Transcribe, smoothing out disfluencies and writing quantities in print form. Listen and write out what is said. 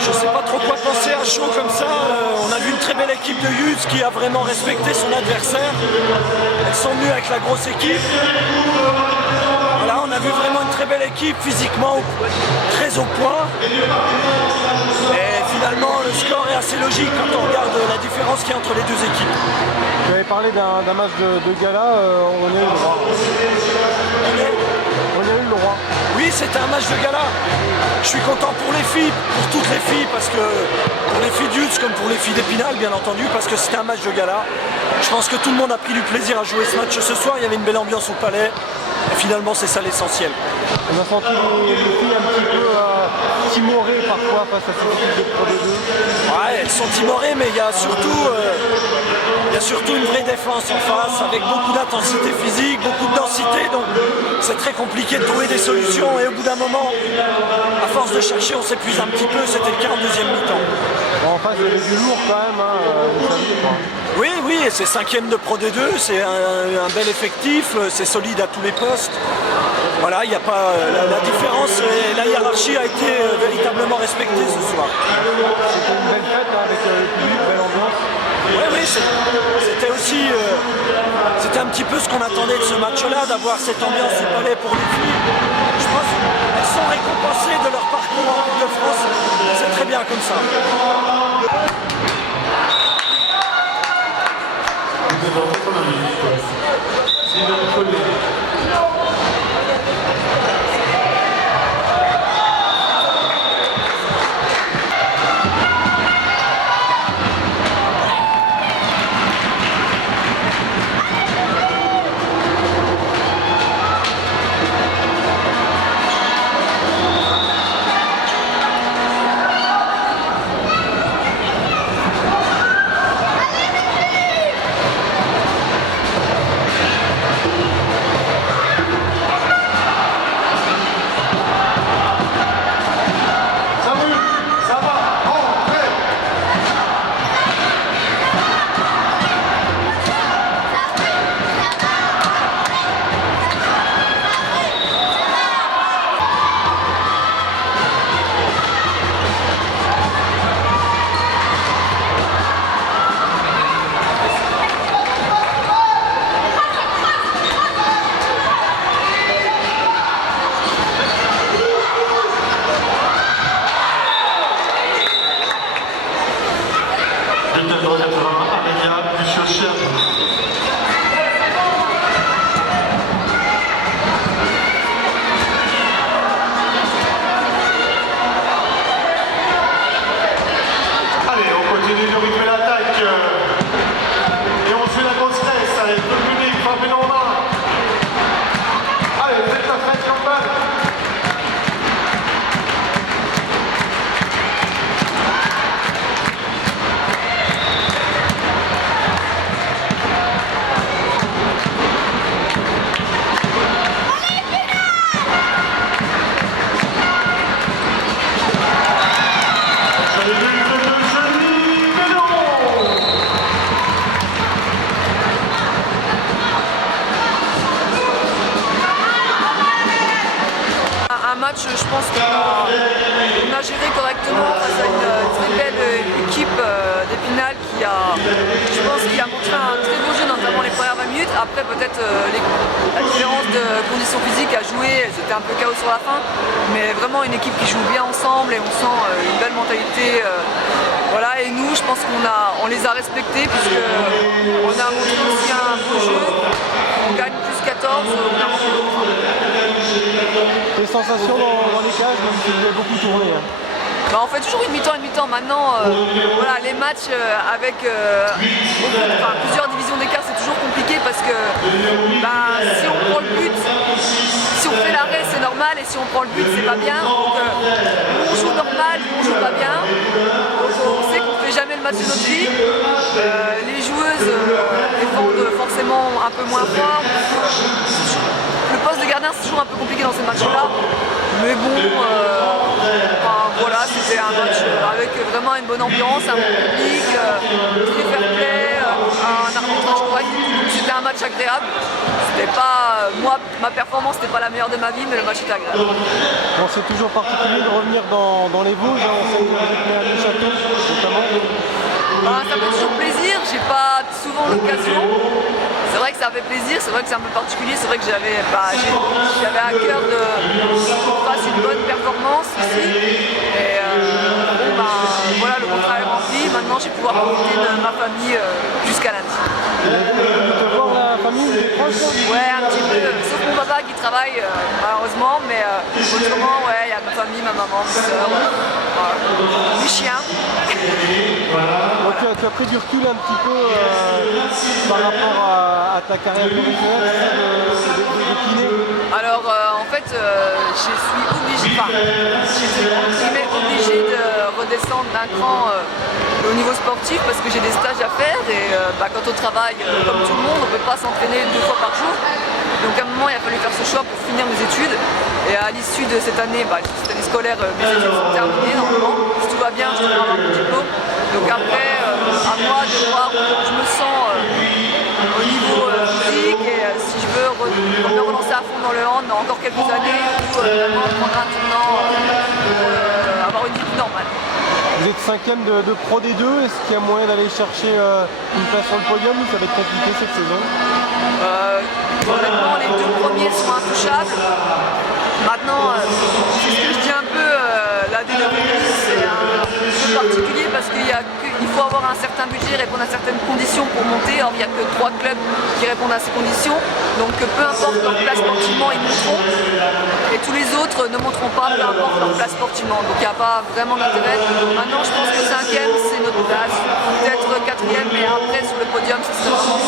je ne sais pas trop quoi penser à chaud comme ça. On a vu une très belle équipe de Youth qui a vraiment respecté son adversaire. Elles sont venues avec la grosse équipe. Voilà, on a vu vraiment une très belle équipe, physiquement très au point. Et finalement, le score est assez logique quand on regarde la différence qu'il y a entre les deux équipes. Vous avez parlé d'un match de gala, on y a eu le droit. On y a eu le droit. Oui, c'était un match de gala. Je suis content pour les filles, pour toutes les filles, parce que pour les filles d'Utz comme pour les filles d'Épinal, bien entendu, parce que c'était un match de gala. Je pense que tout le monde a pris du plaisir à jouer ce match ce soir. Il y avait une belle ambiance au palais. Et finalement, c'est ça l'essentiel. On a senti les filles un petit peu timorées parfois face à cette équipe de Pro D2. Ouais, elles sont timorées, mais il y a surtout une vraie défense en face, avec beaucoup d'intensité physique, beaucoup de densité. Donc c'est très compliqué de trouver des solutions. Et au bout d'un moment, à force de chercher, on s'épuise un petit peu. C'était le cas en deuxième mi-temps. Bon, en face, il y avait du lourd quand même, hein, vous saviez quoi. Oui, et c'est 5e de Pro D2, c'est un bel effectif, c'est solide à tous les postes. Voilà, il n'y a pas la différence et la hiérarchie a été véritablement respectée ce soir. C'était une belle fête hein, avec le public, belle ambiance. Oui, c'était aussi c'était un petit peu ce qu'on attendait de ce match-là, d'avoir cette ambiance au palais pour les filles. Je pense qu'elles sont récompensées de leur parcours en Coupe de France. C'est très bien comme ça. Je pense qu'on a géré correctement face à une très belle équipe d'Épinal qui a montré un très beau jeu, notamment les premières 20 minutes. Après, peut-être la différence de conditions physiques a joué, c'était un peu chaos sur la fin, mais vraiment une équipe qui joue bien ensemble et on sent une belle mentalité. Voilà, et nous, je pense qu'on les a respectés puisqu'on a montré aussi un beau jeu. On gagne plus 14, on a montré Les sensations dans les cages, même si vous avez beaucoup tourné. Hein. Bah, on fait toujours une mi-temps. Maintenant, voilà, les matchs avec plusieurs divisions d'écart, c'est toujours compliqué parce que si on prend le but, si on fait l'arrêt, c'est normal, et si on prend le but, c'est pas bien. Donc, on joue normal, on joue pas bien. Donc, on sait qu'on fait jamais le match de notre vie. Les joueuses défendent forcément un peu moins fort. Le poste de gardien, c'est toujours un peu compliqué dans ces matchs-là. Mais bon, voilà, c'était un match avec vraiment une bonne ambiance, un bon public, très fair play, un arbitrage correct. c'était un match agréable. C'était pas, moi, ma performance n'était pas la meilleure de ma vie, mais le match était agréable. Bon, c'est toujours particulier de revenir dans les Vosges, hein. On sait que vous êtes né à Neuchâtel notamment. Ça fait toujours plaisir, j'ai pas souvent l'occasion. C'est vrai que ça fait plaisir, c'est vrai que c'est un peu particulier, c'est vrai que j'avais à cœur de faire une bonne performance ici. Et voilà, le contrat est rempli, maintenant je vais pouvoir profiter de ma famille jusqu'à lundi. Tu voir la famille, les proches là? Ouais, un petit peu, sauf mon papa qui travaille malheureusement, mais autrement, ouais, il y a ma famille, ma maman, ma soeur, mes chiens. Donc, tu as pris du recul un petit peu par rapport à ta carrière professionnelle de kiné. Alors en fait, je suis obligée de redescendre d'un cran au niveau sportif parce que j'ai des stages à faire et quand on travaille comme tout le monde, on ne peut pas s'entraîner 2 fois par jour. Donc à un moment, il a fallu faire ce choix pour finir mes études. Et à l'issue de cette année scolaire, mes études sont terminées normalement. Si tout va bien, je devrais avoir mon diplôme. Donc après, à moi de voir comment je me sens au niveau physique et si je veux me relancer à fond dans le hand dans encore quelques années ou vraiment prendre un tournant pour avoir une vie plus normale. Vous êtes 5e de Pro D2, est-ce qu'il y a moyen d'aller chercher une place sur le podium ou ça va être compliqué cette saison? Honnêtement, les 2 premiers sont intouchables. Maintenant, c'est ce que je dis un peu, la D2 c'est un peu particulier parce qu'il faut avoir un certain budget, répondre à certaines conditions pour monter. Or, il n'y a que 3 clubs qui répondent à ces conditions. Donc, peu importe leur place sportivement, ils monteront. Et tous les autres ne monteront pas, peu importe leur place sportivement. Donc, il n'y a pas vraiment d'intérêt. Maintenant, je pense que 5e, c'est notre place. Peut-être 4e, mais après, sur le podium, ça serait vraiment